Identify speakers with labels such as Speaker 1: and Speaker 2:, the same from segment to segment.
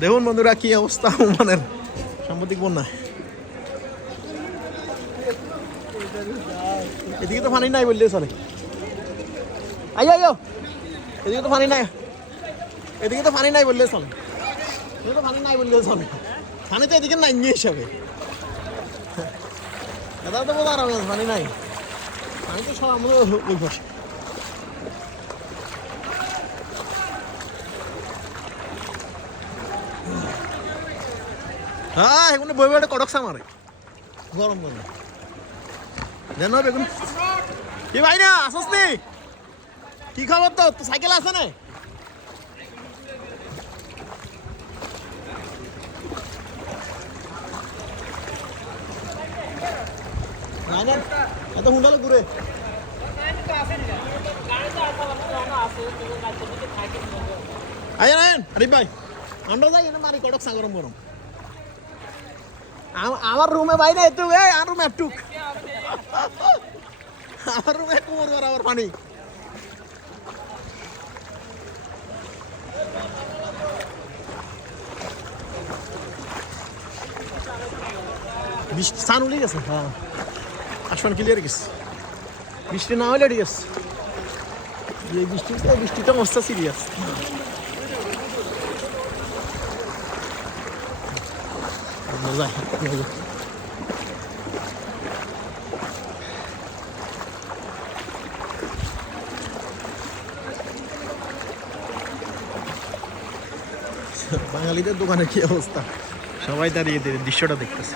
Speaker 1: দেখুন বন্ধুরা কি অবস্থা ওমানের সাম্প্রতিক বন্যা। এদিকে তো পানি নাই বললে চলে। আইও আইও এদিকে তো পানি নাই। এদিকে তো পানি নাই বললে চলে। এদিকে তো নাই বললে চলে। পানি তো এদিকে নাই নিয়ে হিসাবে। এটা তো বোঝা আর পানি নাই। পানি তো সব পাশে হ্যাঁ বই বইটা কটক সামারে। গরম গরম জানো বেগুন। কি ভাই না, আসস নি। কি খবর তো সাইকেল আছে না? এত হুন্ডালে ঘুরে। আয়েন আয়েন আরিফ ভাই। আমরা যাই মারি কটক সা গরম। আমার রুমে বাইরে একটু এ আর রুমে একটু আমার রুমে কোমর বরাবর পানি। বৃষ্টি স্থান উঠে গেছে হ্যাঁ। আসমান ক্লিয়ার গেছে। বৃষ্টি না হলে ঠিক আছে। এই বৃষ্টিতে বৃষ্টিটা মস্ত সিরিয়াস মজা বাঙালিদের দোকানে কি অবস্থা? সবাই দাঁড়িয়ে দাঁড়িয়ে দৃশ্যটা দেখতেছে।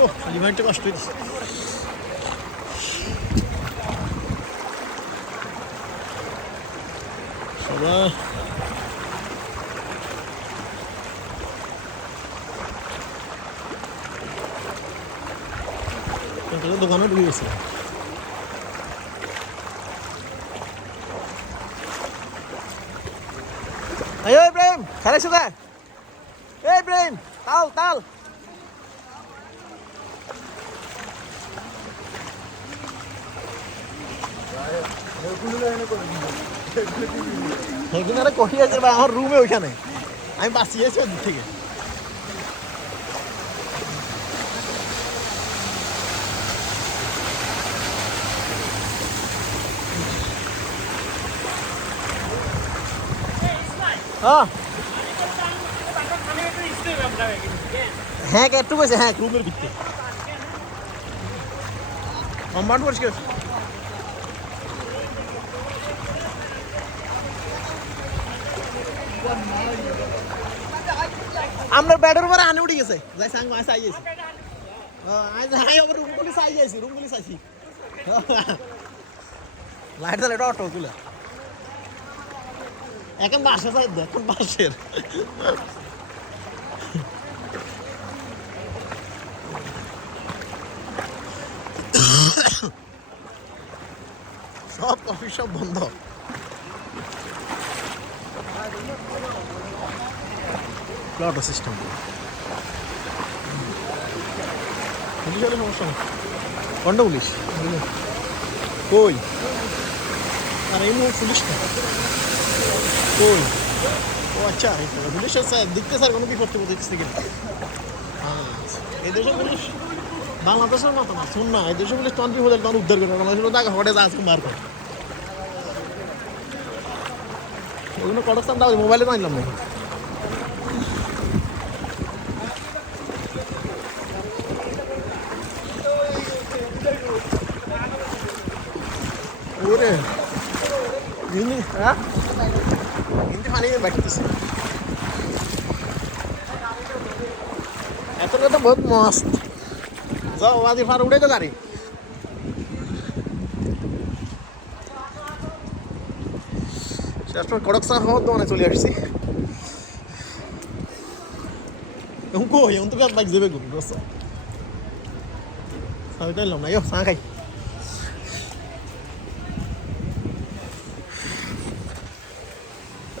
Speaker 1: ও লিভারটা কষ্ট হয়েছে সবাই এটা দোকানে ঢুকে গেছে Ayo Ibrahim, kalian suka? Eh Ibrahim, tal tal. এখানে একটা কফি আছে ভাই আমার রুমে ওইখানে আমি বাঁচিয়েছি ওদিক থেকে। হ্যাঁ একটু কইছে হ্যাঁ রুমের ভিতরে। কম্পাউন্ড আমরা ব্যাডের উপরে আনে উঠে গেছে। যাই সাং, মাছ আই গেছে। আজ হাই আবার রুম গুলি সাই গেছি রুম গুলি সাইছি। লাইট জ্বালে এটা অটো তুলে এখন বাসা সাইড এখন বাসের সব কফি সব বন্ধ। প্লট সিস্টেম পুলিশ হলে সমস্যা নেই কোনটা পুলিশ কই আর এই পুলিশ না কই ও আচ্ছা পুলিশ আছে দেখতে স্যার কোনো এই দেশে পুলিশ বাংলাদেশের মতো না শুন না এই দেশে পুলিশ তখন বিপদ তখন উদ্ধার করে বাংলাদেশের টাকা হটে আছে মার করে। ওগুলো কটকস্থান দাও মোবাইলে না ওরে হিন্দি হ্যাঁ হিন্দি পানি বাড়তেছে এত তো বহুত মস্ত যাও আদি ফার উড়ে তো গাড়ি শেষ কড়ক সার হওয়ার দোকানে চলে আসছি। এখন কই এখন তো বাইক যাবে গুলো আমি তো এলাম না ইয়ো চা খাই।